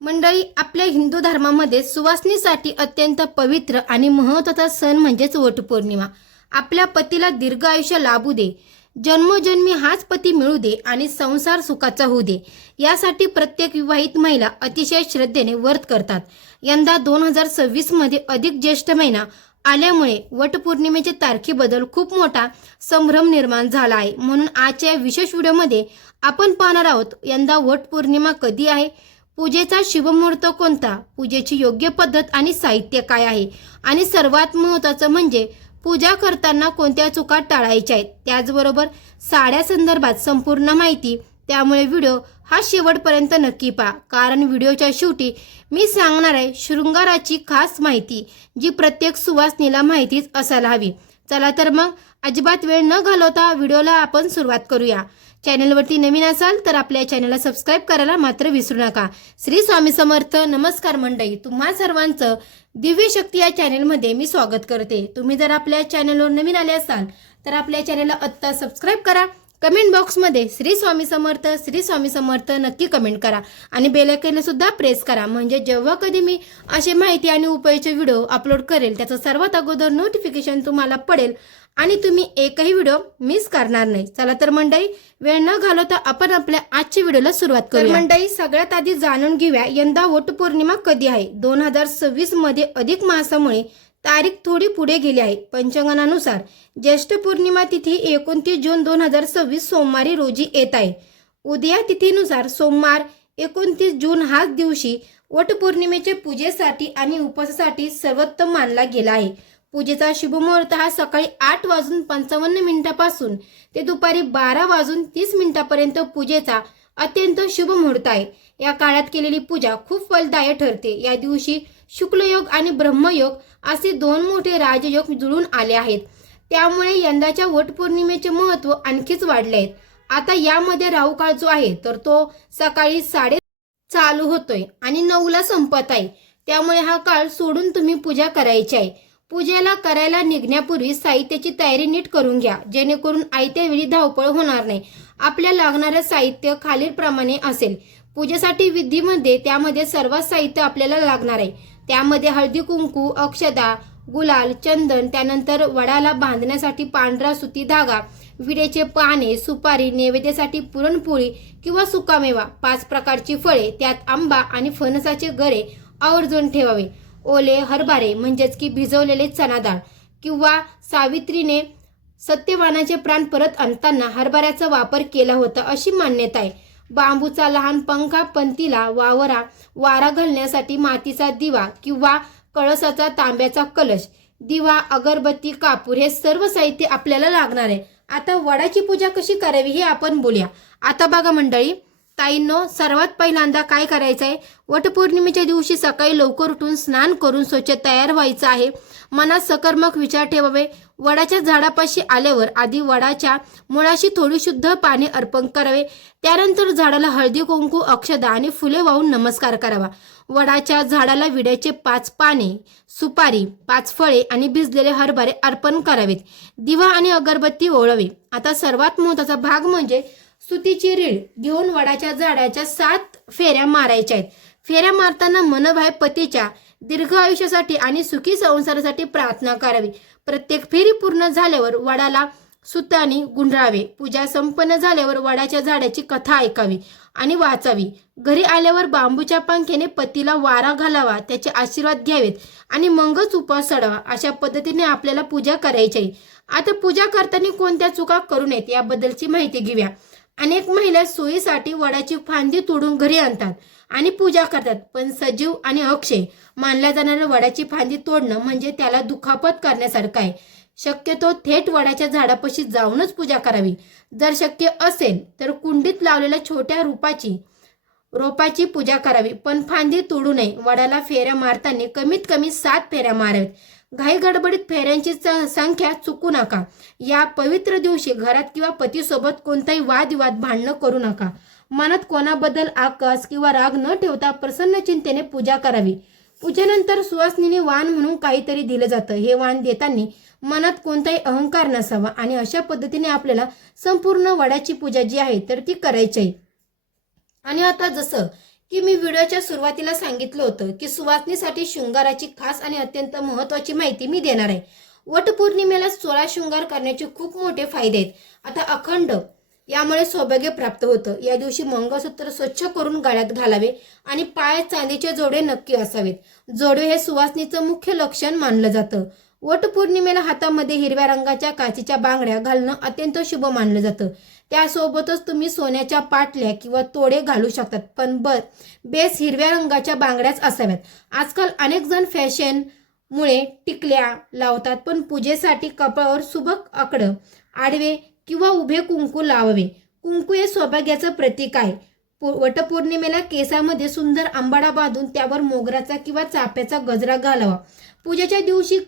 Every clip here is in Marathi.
मंडळी, आपल्या हिंदू धर्मामध्ये सुवासनीसाठी अत्यंत पवित्र आणि महत्त्वाचा सण म्हणजेच वटपौर्णिमा. आपल्या पतीला दीर्घ आयुष्य लाभू दे, जन्मोजन्मी हाच पती मिळू दे आणि संसार सुखाचा होऊ दे, यासाठी प्रत्येक विवाहित महिला अतिशय श्रद्धेने व्रत करतात. यंदा 2026 मध्ये अधिक ज्येष्ठ महिना आल्यामुळे वटपौर्णिमेचे तारखेबद्दल खूप मोठा संभ्रम निर्माण झाला आहे. म्हणून आजच्या विशेष व्हिडिओमध्ये आपण पाहणार आहोत यंदा वटपौर्णिमा कधी आहे, पूजेचा शुभमुहूर्त कोणता, पूजेची योग्य पद्धत आणि साहित्य काय आहे, आणि सर्वात महत्त्वाचं म्हणजे पूजा करताना कोणत्या चुका टाळायच्या आहेत. त्याचबरोबर साड्या संदर्भात संपूर्ण माहिती. त्यामुळे व्हिडिओ हा शेवटपर्यंत नक्की पहा, कारण व्हिडिओच्या शेवटी मी सांगणार आहे शृंगाराची खास माहिती, जी प्रत्येक सुवासनीला माहितीच असायला हवी. चला तर मग अजिबात वेळ न घालवता व्हिडिओला आपण सुरुवात करूया. चॅनलवरती नवीन असाल तर आपल्या चॅनलला सबस्क्राईब करायला मात्र विसरू नका. श्री स्वामी समर्थ. नमस्कार मंडळी, तुम्हा सर्वांचं दिव्य शक्ती या चॅनलमध्ये मी स्वागत करते. तुम्ही जर आपल्या चॅनलवर नवीन आले असाल तर आपल्या चॅनलला आत्ता सबस्क्राईब करा. कमेंट बॉक्समध्ये श्री स्वामी समर्थ नक्की कमेंट करा आणि बेल आयकॉनला सुद्धा प्रेस करा, म्हणजे जेव्हा कधी मी अशी माहिती आणि उपयोगाचे व्हिडिओ अपलोड करेल त्याचं सर्वात अगोदर नोटिफिकेशन तुम्हाला पडेल आणि तुम्ही एकही व्हिडिओ मिस करणार नाही. चला तर मंडळी, वेळ न घालवता आपण आपल्या आजच्या व्हिडिओला सुरुवात करूया. मंडळी, सगळ्यात आधी जाणून घेऊया यंदा वटपौर्णिमा कधी आहे. 2026 मध्ये अधिक मासामुळे तारीख थोडी पुढे गेली आहे. पंचांगानुसार ज्येष्ठ पौर्णिमा तिथी 29 जून 2026 सोमवारी रोजी येत आहे. उदया तिथीनुसार सोमवार 29 जून हाच दिवशी वटपौर्णिमेच्या पूजेसाठी आणि उपवासासाठी सर्वोत्तम मानला गेला आहे. पूजेचा शुभमुहूर्त हा सकाळी 8:55 ते दुपारी 12:30 पूजेचा अत्यंत शुभ मुहूर्त आहे. या काळात केलेली पूजा खूप फलदायक ठरते. या दिवशी शुक्लयोग आणि ब्रह्मयोग असे दोन मोठे राजयोग जुळून आले आहेत. त्यामुळे यंदाच्या वटपौर्णिमेचे महत्त्व आणखीच वाढले आहेत. आता यामध्ये राहू काळ जो आहे तर तो सकाळी 7:30 चालू होतोय आणि 9ला संपत आहे. त्यामुळे हा काळ सोडून तुम्ही पूजा करायची आहे. पूजेला करायला निघण्यापूर्वी साहित्याची तयारी नीट करून घ्या, जेणेकरून आयत्या वेळी धावपळ होणार नाही. आपल्या लागणारे साहित्य खालीलप्रमाणे असेल. पूजेसाठी विधीमध्ये त्यामध्ये सर्व साहित्य आपल्याला लागणार आहे. त्यामध्ये हळदी कुंकू, अक्षदा, गुलाल, चंदन, त्यानंतर वडाला बांधण्यासाठी पांढरा सुती धागा, विड्याचे पाने, सुपारी, नैवेद्यासाठी पुरणपोळी किंवा सुकामेवा, 5 प्रकारची फळे, त्यात आंबा आणि फणसाचे गरे आवर्जून ठेवावे. ओले हरभरे म्हणजेच की भिजवलेले चणा डाळ किंवा सावित्रीने सत्यवानाचे प्राण परत आणताना हरभऱ्याचा वापर केला होता अशी मान्यता आहे. बांबूचा लहान पंखा, पंतीला वारा घालण्यासाठी मातीचा दिवा किंवा कळसाचा तांब्याचा कलश, दिवा, अगरबत्ती, कापूर हे सर्व साहित्य आपल्याला लागणार आहे. आता वडाची पूजा कशी करावी हे आपण बोलूया. आता बघा मंडळी, ताईंनो, सर्वात पहिल्यांदा काय करायचं आहे, वटपौर्णिमेच्या दिवशी सकाळी लवकर उठून स्नान करून स्वच्छ तयार व्हायचं आहे. मनात सकारात्मक विचार ठेवावे. वडाच्या झाडापाशी आल्यावर आधी वडाच्या मुळाशी थोडी शुद्ध पाणी अर्पण करावे. त्यानंतर झाडाला हळदी कुंकू, अक्षदा आणि फुले वाहून नमस्कार करावा. वडाच्या झाडाला विड्याचे 5 पाने, सुपारी, 5 फळे आणि भिजलेले हरभरे अर्पण करावेत. दिवा आणि अगरबत्ती ओवाळावी. आता सर्वात महत्त्वाचा भाग म्हणजे सुतीची रीळ घेऊन वडाच्या झाडाच्या 7 फेऱ्या मारायच्या आहेत. फेऱ्या मारताना मनोभावे पतीच्या दीर्घ आयुष्यासाठी आणि सुखी संसारासाठी प्रार्थना करावी. प्रत्येक फेरी पूर्ण झाल्यावर वडाला सुताने गुंडाळावे. पूजा संपन्न झाल्यावर वडाच्या झाडाची कथा ऐकावी आणि वाचावी. घरी आल्यावर बांबूच्या पंख्याने पतीला वारा घालावा, त्याचे आशीर्वाद घ्यावेत आणि मगच उपवास सोडावा. अशा पद्धतीने आपल्याला पूजा करायची आहे. आता पूजा करताना कोणत्या चुका करू नयेत याबद्दलची माहिती घेऊया. अनेक महिला सोयीसाठी वडाची फांदी तोडून घरी आणतात आणि पूजा करतात, पण सजीव आणि अक्षय मानल्या जाणाऱ्या वडाची फांदी तोडणं म्हणजे त्याला दुखापत करण्यासारखं आहे. शक्यतो थेट वडाच्या झाडापाशी जाऊनच पूजा करावी. जर शक्य असेल तर कुंडीत लावलेल्या छोट्या रोपाची पूजा करावी, पण फांदी तोडू नये. वडाला फेऱ्या मारताना कमीत कमी 7 फेऱ्या माराव्यात. घाई गडबडीत फेऱ्यांची संख्या चुकू नका. या पवित्र दिवशी घरात किंवा पतीसोबत कोणताही वादविवाद, भांडणं करू नका. मनात कोणाबद्दल आकस किंवा राग न ठेवता प्रसन्न चिंतेने पूजा करावी. पूजेनंतर सुवासिनीने वाण म्हणून काहीतरी दिलं जातं. हे वाण देताना मनात कोणताही अहंकार नसावा आणि अशा पद्धतीने आपल्याला संपूर्ण वडाची पूजा जी आहे तर ती करायची आहे. आणि आता जसं की मी व्हिडिओच्या सुरुवातीला सांगितलं होतं की सुवासनीसाठी शृंगाराची खास आणि अत्यंत महत्त्वाची माहिती मी देणार आहे. वटपौर्णिमेला 16 शृंगार करण्याचे खूप मोठे फायदे आहेत. आता अखंड यामुळे सौभाग्य प्राप्त होतं. या दिवशी मंगळसूत्र स्वच्छ करून गळ्यात घालावे आणि पायात चांदीचे जोडे नक्की असावेत. जोडवे हे सुवासनीचं मुख्य लक्षण मानलं जातं. वटपौर्णिमेला हातामध्ये हिरव्या रंगाच्या काचेच्या बांगड्या घालणं अत्यंत शुभ मानलं जातं. त्यासोबतच तुम्ही सोन्याच्या पाटल्या किंवा तोडे घालू शकतात, पण बेस हिरव्या रंगाच्या बांगड्याच असाव्यात. आजकाल अनेक जण फॅशनमुळे टिकल्या लावतात, पण पूजेसाठी कपाळावर सुबक आकडं आडवे किंवा उभे कुंकू लावावे. कुंकू हे सौभाग्याचं प्रतीक आहे. वटपौर्णिमेला केसामध्ये सुंदर आंबाडा बांधून त्यावर मोगराचा किंवा चाफ्याचा गजरा घालावा. पूजेच्या दिवशी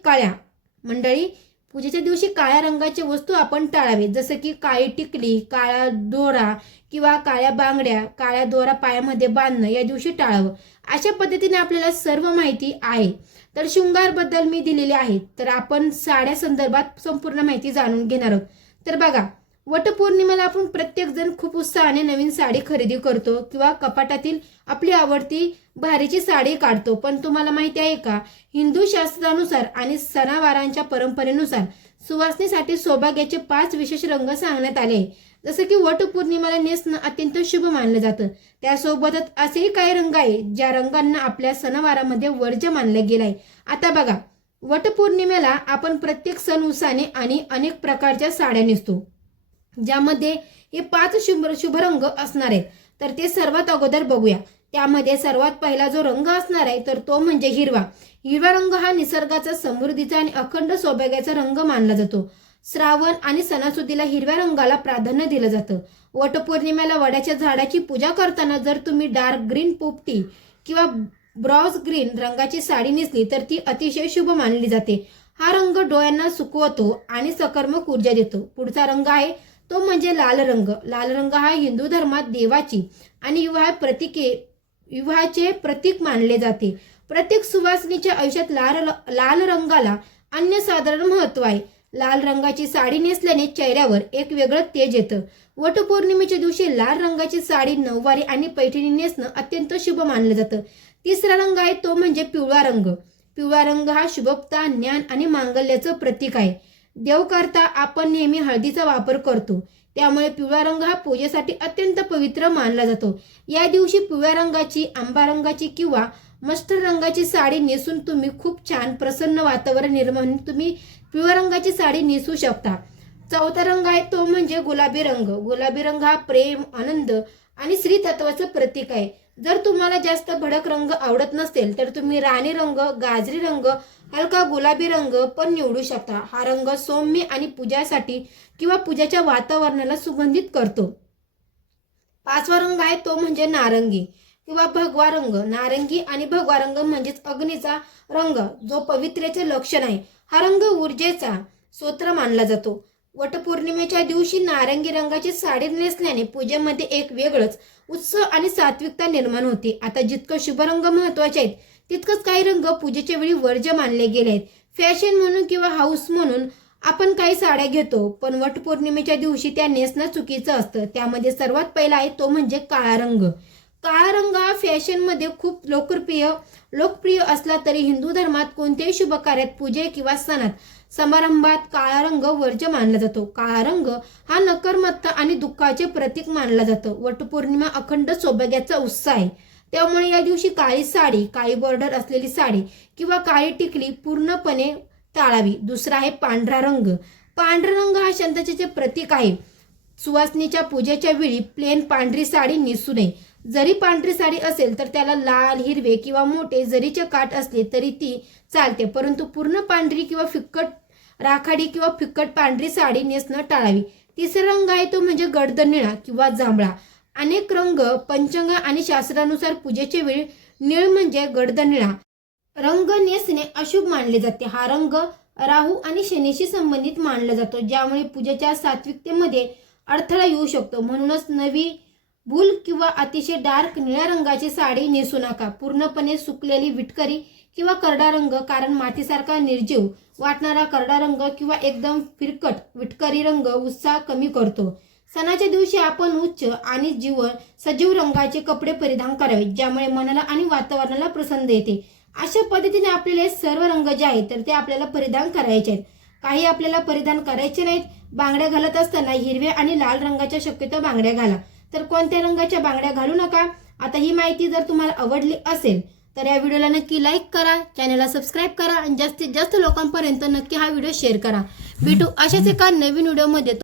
पूजेच्या दिवशी काळ्या रंगाची वस्तू आपण टाळावे, जसं की काळी टिकली, काळा दोरा किंवा काळ्या बांगड्या, काळ्या दोरा पायामध्ये बांधणं या दिवशी टाळावं. अशा पद्धतीने आपल्याला सर्व माहिती आहे. तर शृंगारबद्दल मी दिलेली आहे. तर आपण साड्या संदर्भात संपूर्ण माहिती जाणून घेणार आहोत. तर बघा, वटपौर्णिमेला आपण प्रत्येक जण खूप उत्साहाने नवीन साडी खरेदी करतो किंवा कपाटातील आपली आवडती भारीची साडी काढतो. पण तुम्हाला माहिती आहे का, हिंदू शास्त्रानुसार आणि सणावारांच्या परंपरेनुसार सुवासनीसाठी सौभाग्याचे 5 विशेष रंग सांगण्यात आले. जसं की वटपौर्णिमेला नेसणं अत्यंत शुभ मानलं जातं. त्यासोबतच असेही काही रंग आहे ज्या रंगांना आपल्या सणावारामध्ये वर्ज्य मानलं गेलं आहे. आता बघा, वटपौर्णिमेला आपण प्रत्येक सण उत्साहाने आणि अनेक प्रकारच्या साड्या नेसतो, ज्यामध्ये हे 5 शुभ रंग असणार आहेत. तर ते सर्वात अगोदर बघूया. त्यामध्ये सर्वात पहिला जो रंग असणार आहे तर तो म्हणजे हिरवा. हिरवा रंग हा निसर्गाचा, समृद्धीचा आणि अखंड सौभाग्याचा रंग मानला जातो. श्रावण आणि सणासुदीला हिरव्या रंगाला प्राधान्य दिलं जातं. वटपौर्णिमेला वडाच्या झाडाची पूजा करताना जर तुम्ही डार्क ग्रीन पोपटी किंवा ब्रॉज ग्रीन रंगाची साडी नेसली तर ती अतिशय शुभ मानली जाते. हा रंग डोळ्यांना सुकवतो आणि सकारात्मक ऊर्जा देतो. पुढचा रंग आहे तो म्हणजे लाल रंग. लाल रंग हा हिंदू धर्मात देवाची आणि विवाहाचे प्रतीक मानले जाते. प्रत्येक सुवासिनीच्या आयुष्यात लाल रंगाला अनन्यसाधारण महत्व आहे. लाल रंगाची साडी नेसल्याने चेहऱ्यावर एक वेगळं तेज येतं. वटपौर्णिमेच्या दिवशी लाल रंगाची साडी, नऊवारी आणि पैठणी नेसणं अत्यंत शुभ मानलं जातं. तिसरा रंग आहे तो म्हणजे पिवळा रंग. पिवळा रंग हा शुभता, ज्ञान आणि मांगल्याचं प्रतीक आहे. देवकरता आपण नेहमी हळदीचा वापर करतो, त्यामुळे पिवळा रंग हा पूजेसाठी अत्यंत पवित्र मानला जातो. या दिवशी पिवळ्या रंगाची, आंबा रंगाची किंवा मस्टर्ड रंगाची साडी नेसून तुम्ही खूप छान प्रसन्न वातावरण निर्माण तुम्ही पिवळ्या रंगाची साडी नेसू शकता. चौथा रंग आहे तो म्हणजे गुलाबी रंग. गुलाबी रंग हा प्रेम, आनंद आणि स्त्री तत्वाचं प्रतीक आहे. जर तुम्हाला जास्त भडक रंग आवडत नसेल तर तुम्ही राणी रंग, गाजरी रंग, हलका गुलाबी रंग पण निवडू शकता. हा रंग सौम्य आणि पूजासाठी किंवा पूजाच्या वातावरणाला सुगंधित करतो. पाचवा रंग आहे तो म्हणजे नारंगी किंवा भगवा रंग. नारंगी आणि भगवा रंग म्हणजेच अग्नीचा रंग, जो पवित्रेचे लक्षण आहे. हा रंग ऊर्जेचा स्रोत मानला जातो. वटपौर्णिमेच्या दिवशी नारंगी रंगाची साडी नेसल्याने पूजेमध्ये एक वेगळंच उत्साह आणि सात्विकता निर्माण होते. आता जितकं शुभ रंग महत्वाचे आहेत तितकंच काही रंग पूजेच्या वेळी वर्ज्य मानले गेले आहेत. फॅशन म्हणून किंवा हाऊस म्हणून आपण काही साड्या घेतो, पण वटपौर्णिमेच्या दिवशी त्या नेसणं चुकीचं असतं. त्यामध्ये सर्वात पहिला आहे तो म्हणजे काळा रंग. काळा रंग हा फॅशनमध्ये खूप लोकप्रिय असला तरी हिंदू धर्मात कोणत्याही शुभ कार्यात, पूजे किंवा सणात समारंभात काळा रंग वर्ज्य मानला जातो. काळा रंग हा नकारमत्ता आणि दुःखाचे प्रतीक मानला जातो. वटपौर्णिमा अखंड सौभाग्याचा उत्सव आहे, त्यामुळे या दिवशी काळी साडी, काळी बॉर्डर असलेली साडी किंवा काळी टिकली पूर्णपणे टाळावी. दुसरा आहे पांढरा रंग. पांढरा रंग हा शांततेचे प्रतीक आहे. सुवासिनीच्या पूजेच्या वेळी प्लेन पांढरी साडी नेसू नये. जरी पांढरी साडी असेल तर त्याला लाल, हिरवे किंवा मोठे जरीचे काठ असले तरी ती चालते, परंतु पूर्ण पांढरी किंवा फिक्कट राखाडी किंवा फिक्कट पांढरी साडी नेसणं टाळावी. तिसरा रंग आहे तो म्हणजे गडद निळा किंवा जांभळा. अनेक रंग, पंचांग आणि शास्त्रानुसार पूजेच्या वेळी निळ म्हणजे गडद निळा रंग नेसणे अशुभ मानले जाते. हा रंग राहू आणि शनीशी संबंधित मानला जातो, ज्यामुळे पूजेच्या सात्विकतेमध्ये अडथळा येऊ शकतो. म्हणूनच नवी भूल किंवा अतिशय डार्क निळ्या रंगाची साडी नेसू नका. पूर्णपणे सुकलेली विटकरी किंवा करडा रंग, कारण मातीसारखा निर्जीव वाटणारा करडा रंग किंवा एकदम फिरकट विटकरी रंग उत्साह कमी करतो. सणाच्या दिवशी आपण उच्च आणि जीवन सजीव रंगाचे कपडे परिधान करावे, ज्यामुळे मनाला आणि वातावरणाला प्रसन्न येते. अशा पद्धतीने आपल्याला सर्व रंग जे आहेत तर ते आपल्याला परिधान करायचे आहेत. काही आपल्याला परिधान करायचे नाहीत. बांगड्या घालत असताना हिरव्या आणि लाल रंगाच्या शक्यतो बांगड्या घाला. तर कोणत्या रंगाच्या बांगड्या घालू नका. आता ही माहिती जर तुम्हाला आवडली असेल तर या व्हिडिओला नक्की लाईक करा, चॅनलला सबस्क्राईब करा आणि जास्तीत जास्त लोकांपर्यंत नक्की हा व्हिडिओ शेअर करा. भेटू अशाच एका नवीन व्हिडिओमध्ये.